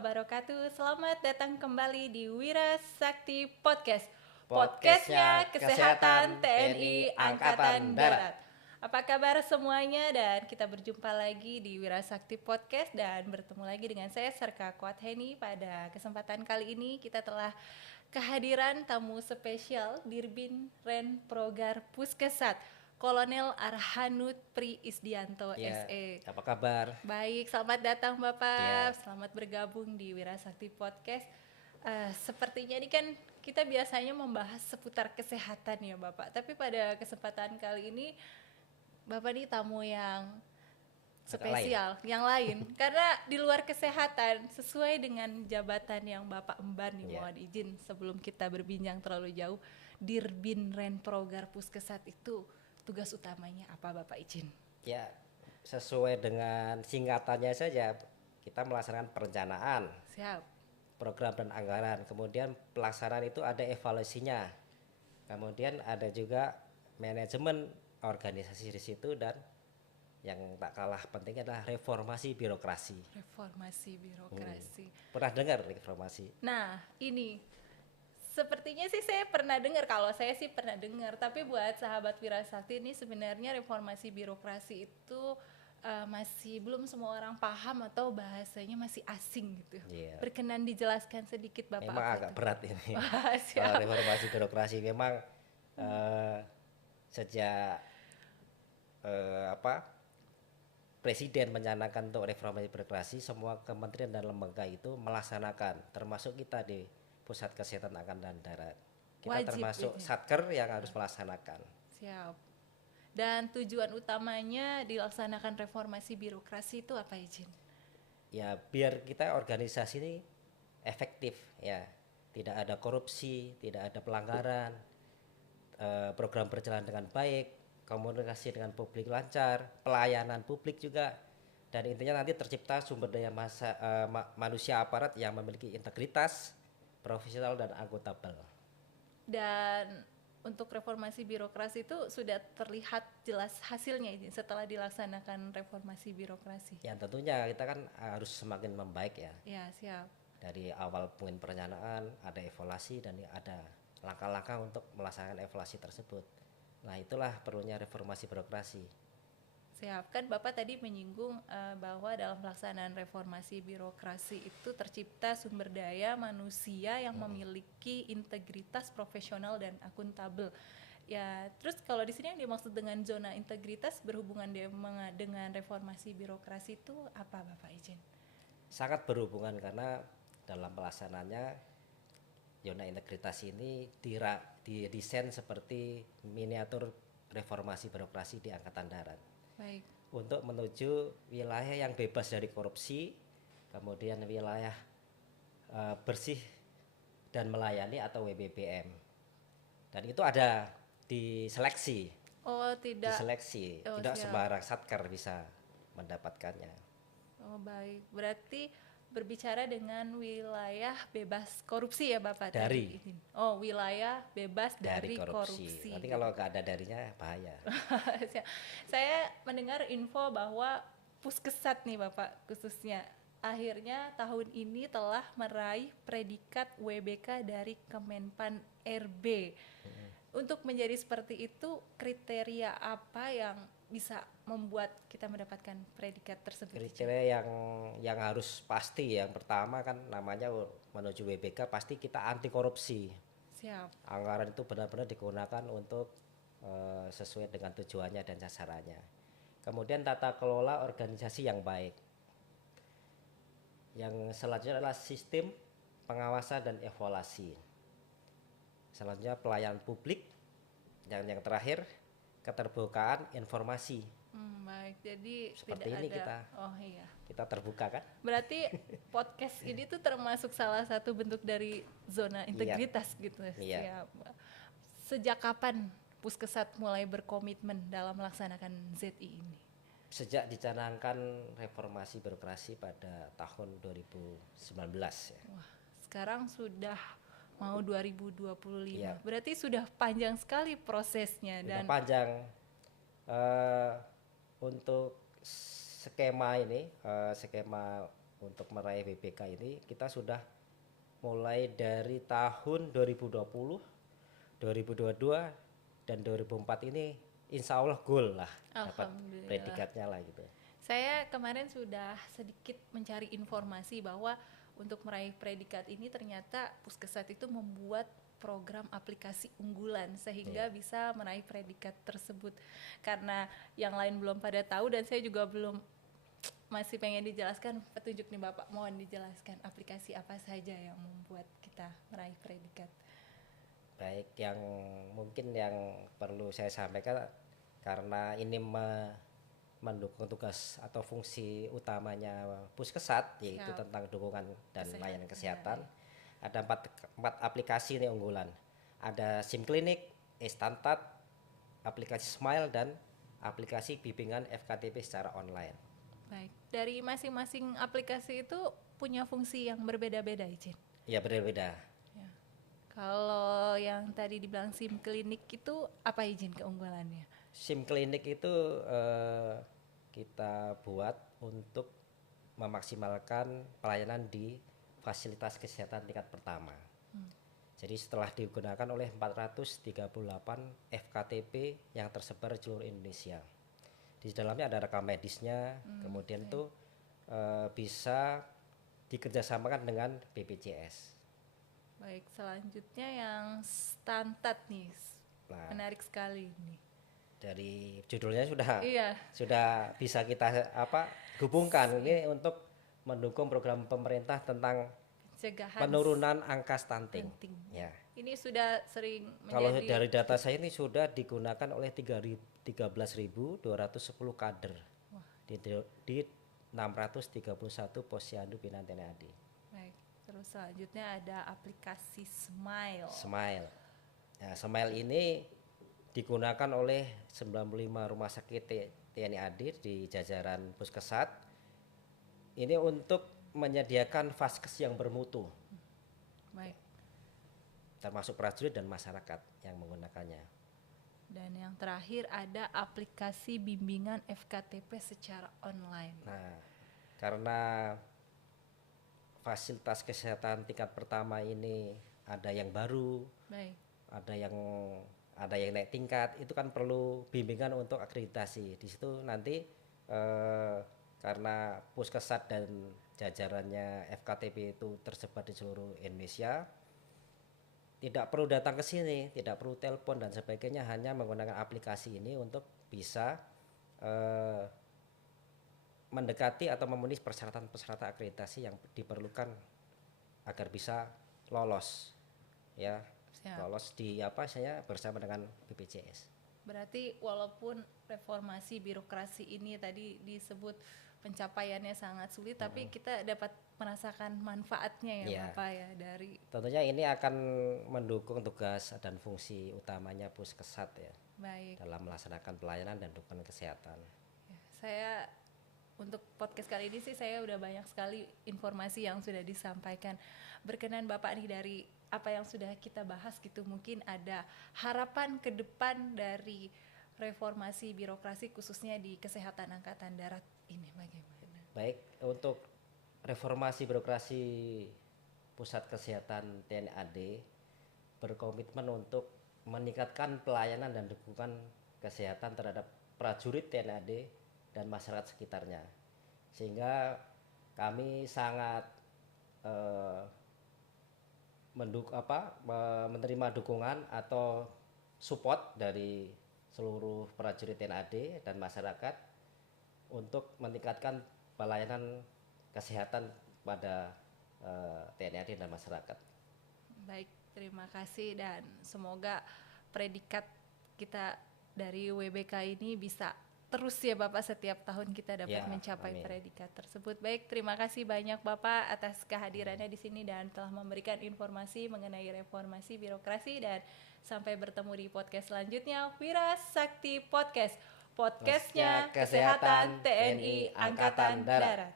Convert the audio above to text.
wabarakatuh. Selamat datang kembali di Wira Sakti Podcast. Podcastnya Kesehatan Kesehatan TNI TNI Angkatan Angkatan Darat. Darat. Apa kabar semuanya? Dan kita berjumpa lagi di Wira Sakti Podcast dan bertemu lagi dengan saya Serka Kuatheni. Pada kesempatan kali ini kita telah kehadiran tamu spesial Dirbin Ren Progar Puskesat, Kolonel Arhanud Pri Isdianto Ya, SE. apa kabar? Baik, selamat datang Bapak. Ya. Selamat bergabung di Wira Sakti Podcast. Sepertinya ini kan kita biasanya membahas seputar kesehatan ya Bapak. Tapi pada kesempatan kali ini Bapak ini tamu yang spesial, yang lain. Karena di luar kesehatan, sesuai dengan jabatan yang Bapak emban nih, mohon izin sebelum kita berbincang terlalu jauh. Dirbin Ren Progar Puskesat itu tugas utamanya apa Bapak izin? Ya, sesuai dengan singkatannya saja, kita melaksanakan perencanaan, Siap. program dan anggaran. Kemudian pelaksanaan itu ada evaluasinya. Kemudian ada juga manajemen organisasi di situ, dan yang tak kalah penting adalah reformasi birokrasi. Reformasi birokrasi. Pernah dengar reformasi? Nah, ini sepertinya sih saya pernah dengar, kalau saya sih pernah dengar, tapi buat sahabat Wirasakti ini sebenarnya reformasi birokrasi itu masih belum semua orang paham atau bahasanya masih asing gitu. Iya. Berkenan dijelaskan sedikit Bapak. Memang apa agak itu? berat ini. Wah, Kalau siap. reformasi birokrasi memang sejak Presiden mencanangkan untuk reformasi birokrasi, semua kementerian dan lembaga itu melaksanakan, termasuk kita di Pusat Kesehatan Angkatan Darat. Kita Wajib termasuk ini. satker yang harus melaksanakan. Siap. Dan tujuan utamanya dilaksanakan reformasi birokrasi itu apa izin? Ya, biar kita organisasi ini efektif, ya, tidak ada korupsi, tidak ada pelanggaran, program berjalan dengan baik, komunikasi dengan publik lancar, pelayanan publik juga, dan intinya nanti tercipta sumber daya manusia aparat yang memiliki integritas, profesional dan akuntabel. Dan untuk reformasi birokrasi itu sudah terlihat jelas hasilnya izin setelah dilaksanakan reformasi birokrasi. Yang tentunya kita kan harus semakin membaik ya. Ya, siap. Dari awal mungkin perencanaan, ada evaluasi, dan ada langkah-langkah untuk melaksanakan evaluasi tersebut. Nah, itulah perlunya reformasi birokrasi. Siap. Kan Bapak tadi menyinggung bahwa dalam pelaksanaan reformasi birokrasi itu tercipta sumber daya manusia yang memiliki integritas profesional dan akuntabel. Ya, terus kalau di sini yang dimaksud dengan zona integritas berhubungan dengan reformasi birokrasi itu apa Bapak izin? Sangat berhubungan karena dalam pelaksanaannya zona integritas ini didesain seperti miniatur reformasi birokrasi di Angkatan Darat. Baik. Untuk menuju wilayah yang bebas dari korupsi, kemudian wilayah bersih dan melayani atau WBBM. Dan itu ada diseleksi. Oh, tidak. Diseleksi, Oh, tidak siap. sembarang satker bisa mendapatkannya. Oh, baik. Berarti berbicara dengan wilayah bebas korupsi ya Bapak Dari. tadi. Oh, wilayah bebas dari korupsi. Nanti kalau nggak ada darinya bahaya. Saya mendengar info bahwa Puskesat nih Bapak khususnya akhirnya tahun ini telah meraih predikat WBK dari Kemenpan RB. Untuk menjadi seperti itu, kriteria apa yang bisa membuat kita mendapatkan predikat tersebut? Kriteria yang harus pasti, yang pertama kan namanya menuju WBK pasti kita anti korupsi. Siap. Anggaran itu benar-benar digunakan untuk sesuai dengan tujuannya dan sasarannya. Kemudian tata kelola organisasi yang baik. Yang selanjutnya adalah sistem pengawasan dan evaluasi. Selanjutnya pelayanan publik. Yang terakhir keterbukaan informasi. Baik. Jadi Seperti tidak ini ada. kita. Oh iya. Kita terbuka kan? Berarti podcast ini tuh termasuk salah satu bentuk dari zona integritas gitu. Iya. Siap. Sejak kapan Puskesat mulai berkomitmen dalam melaksanakan ZI ini? Sejak dicanangkan reformasi birokrasi pada tahun 2019 ya. Wah, sekarang sudah mau 2025. Iya. Berarti sudah panjang sekali prosesnya. Sudah Dan panjang. Untuk skema ini, skema untuk meraih WBK ini kita sudah mulai dari tahun 2020, 2022 dan 2004 ini insya Allah goal lah dapat Alhamdulillah. predikatnya lah gitu. Saya kemarin sudah sedikit mencari informasi bahwa untuk meraih predikat ini ternyata Puskesat itu membuat program aplikasi unggulan sehingga bisa meraih predikat tersebut. Karena yang lain belum pada tahu dan saya juga belum, masih pengen dijelaskan petunjuk nih Bapak, mohon dijelaskan aplikasi apa saja yang membuat kita meraih predikat. Baik, yang mungkin yang perlu saya sampaikan karena ini mendukung tugas atau fungsi utamanya Puskesat, yaitu Siap. tentang dukungan dan Kesehatan. layanan kesehatan. Ada empat aplikasi nih unggulan. Ada SIM Klinik, Estantat, aplikasi Smile dan aplikasi bimbingan FKTP secara online. Baik, dari masing-masing aplikasi itu punya fungsi yang berbeda-beda, izin. Ya berbeda. Ya. Kalau yang tadi dibilang SIM Klinik itu apa izin keunggulannya? SIM Klinik itu kita buat untuk memaksimalkan pelayanan di fasilitas kesehatan tingkat pertama. Jadi setelah digunakan oleh 438 FKTP yang tersebar di seluruh Indonesia. Di dalamnya ada rekam medisnya, kemudian tuh bisa dikerjasamakan dengan BPJS. Baik, selanjutnya yang Stantat nih. Nah, Menarik sekali ini. dari judulnya Iya. sudah bisa kita hubungkan ini untuk mendukung program pemerintah tentang Pencegahan penurunan angka stunting. stunting. Ya. Ini sudah sering Kalau menjadi dari data saya ini sudah digunakan oleh 13.210 kader di 631 posyandu binaan TNI. Baik, terus selanjutnya ada aplikasi Smile. Smile. Nah, Smile ini digunakan oleh 95 rumah sakit TNI AD di jajaran Puskesat. Ini untuk menyediakan vaskes yang bermutu, Baik. termasuk prajurit dan masyarakat yang menggunakannya. Dan yang terakhir ada aplikasi bimbingan FKTP secara online. Nah, karena fasilitas kesehatan tingkat pertama ini ada yang baru, Baik. ada yang naik tingkat, itu kan perlu bimbingan untuk akreditasi. Di situ nanti karena Puskesat dan jajarannya FKTP itu tersebar di seluruh Indonesia, tidak perlu datang ke sini, tidak perlu telepon dan sebagainya, hanya menggunakan aplikasi ini untuk bisa mendekati atau memenuhi persyaratan-persyaratan akreditasi yang diperlukan agar bisa lolos, ya. Siap. Lolos saya bersama dengan BPJS. Berarti walaupun reformasi birokrasi ini tadi disebut pencapaiannya sangat sulit, tapi kita dapat merasakan manfaatnya ya Iya. Bapak ya dari. Tentunya ini akan mendukung tugas dan fungsi utamanya Puskesat ya Baik. dalam melaksanakan pelayanan dan dukungan kesehatan. Ya, saya untuk podcast kali ini sih saya udah banyak sekali informasi yang sudah disampaikan. Berkenan Bapak nih dari apa yang sudah kita bahas gitu, mungkin ada harapan ke depan dari reformasi birokrasi khususnya di kesehatan angkatan darat ini bagaimana? Baik, untuk reformasi birokrasi Pusat Kesehatan TNI AD berkomitmen untuk meningkatkan pelayanan dan dukungan kesehatan terhadap prajurit TNI AD dan masyarakat sekitarnya, sehingga kami sangat menerima dukungan atau support dari seluruh prajurit TNI AD dan masyarakat untuk meningkatkan pelayanan kesehatan pada TNI AD dan masyarakat. Baik, terima kasih dan semoga predikat kita dari WBK ini bisa terus ya Bapak, setiap tahun kita dapat Ya, mencapai amin. predikat tersebut. Baik, terima kasih banyak Bapak atas kehadirannya di sini dan telah memberikan informasi mengenai reformasi birokrasi, dan sampai bertemu di podcast selanjutnya. Wira Sakti Podcast, podcastnya Kesehatan TNI Angkatan Darat.